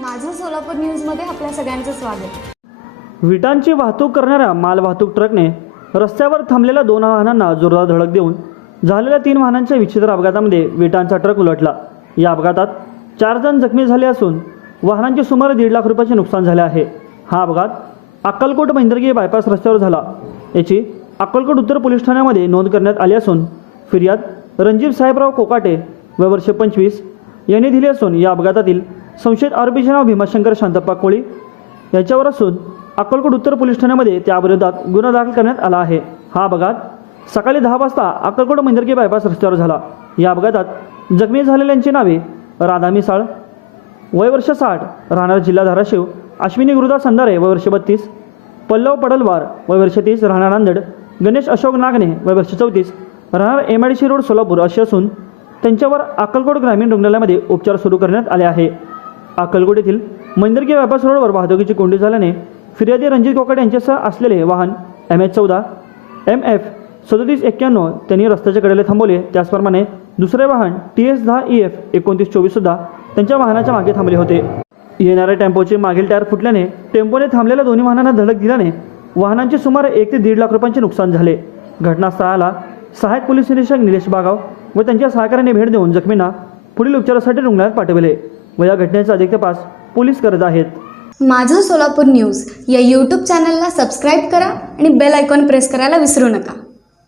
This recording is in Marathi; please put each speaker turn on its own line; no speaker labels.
माझं सोलापूर न्यूजमध्ये आपल्या सगळ्यांचं स्वागत.
विटांची वाहतूक करणाऱ्या मालवाहतूक ट्रकने रस्त्यावर थांबलेल्या दोन वाहनांना जोरदार धडक देऊन झालेल्या तीन वाहनांच्या विचित्र अपघातामध्ये विटांचा ट्रक उलटला. या अपघातात चार जण जखमी झाले असून वाहनांचे सुमारे दीड लाख रुपयाचे नुकसान झाले आहे. हा अपघात अक्कलकोट महिंद्रगी बायपास रस्त्यावर झाला. याची अक्कलकोट उत्तर पोलीस ठाण्यामध्ये नोंद करण्यात आली असून फिर्याद रणजीत साहेबराव कोकाटे वय वर्ष पंचवीस यांनी दिली असून या अपघातातील संशयित आरोपीचे नाव भीमाशंकर शांतप्पा कोळी. याच्यावर असून अक्कलकोट उत्तर पोलीस ठाण्यामध्ये त्याविरोधात गुन्हा दाखल करण्यात आला आहे. हा अपघात सकाळी दहा वाजता अक्कलकोट मंदिरकी बायपास रस्त्यावर झाला. या अपघातात जखमी झालेल्यांची नावे राधा मिसाळ वय वर्ष साठ राहणार जिल्हा धाराशिव अश्विनी गुरुदास संधारे वय वर्ष बत्तीस पल्लव पडलवार वय वर्ष तीस राहणार नांदेड गणेश अशोक नागणे वय वर्ष चौतीस राहणार M I D C road Solapur असे असून त्यांच्यावर अक्कलकोट ग्रामीण रुग्णालयामध्ये उपचार सुरू करण्यात आले आहे. अक्कलकोट येथील मंदिरकी व्यापास रोडवर वाहतुकीची कोंडी झाल्याने फिर्यादी रणजित कोकड यांच्यासह असलेले वाहन एम एच चौदा एम एफ सदोतीस एक्क्याण्णव त्यांनी रस्त्याच्या कडेला थांबवले. त्याचप्रमाणे दुसरे वाहन टी एस दहा ई एफ एकोणतीस चोवीससुद्धा त्यांच्या वाहनाच्या मागे थांबले होते. येणाऱ्या टेम्पोचे मागील टायर फुटल्याने टेम्पोने थांबलेल्या दोन्ही वाहनांना धडक दिल्याने वाहनांचे सुमारे एक ते दीड लाख रुपयांचे नुकसान झाले. घटनास्थळाला सहायक पोलीस निरीक्षक निलेश बागाव व त्यांच्या सहकार्याने भेट देऊन जखमींना पुढील उपचारासाठी रुग्णालयात पाठवले. व या घटनेचा अधिक तपास पोलीस करत आहेत.
माझं सोलापूर न्यूज या यूट्यूब चॅनलला सबस्क्राईब करा आणि बेल आयकॉन प्रेस करायला विसरू नका.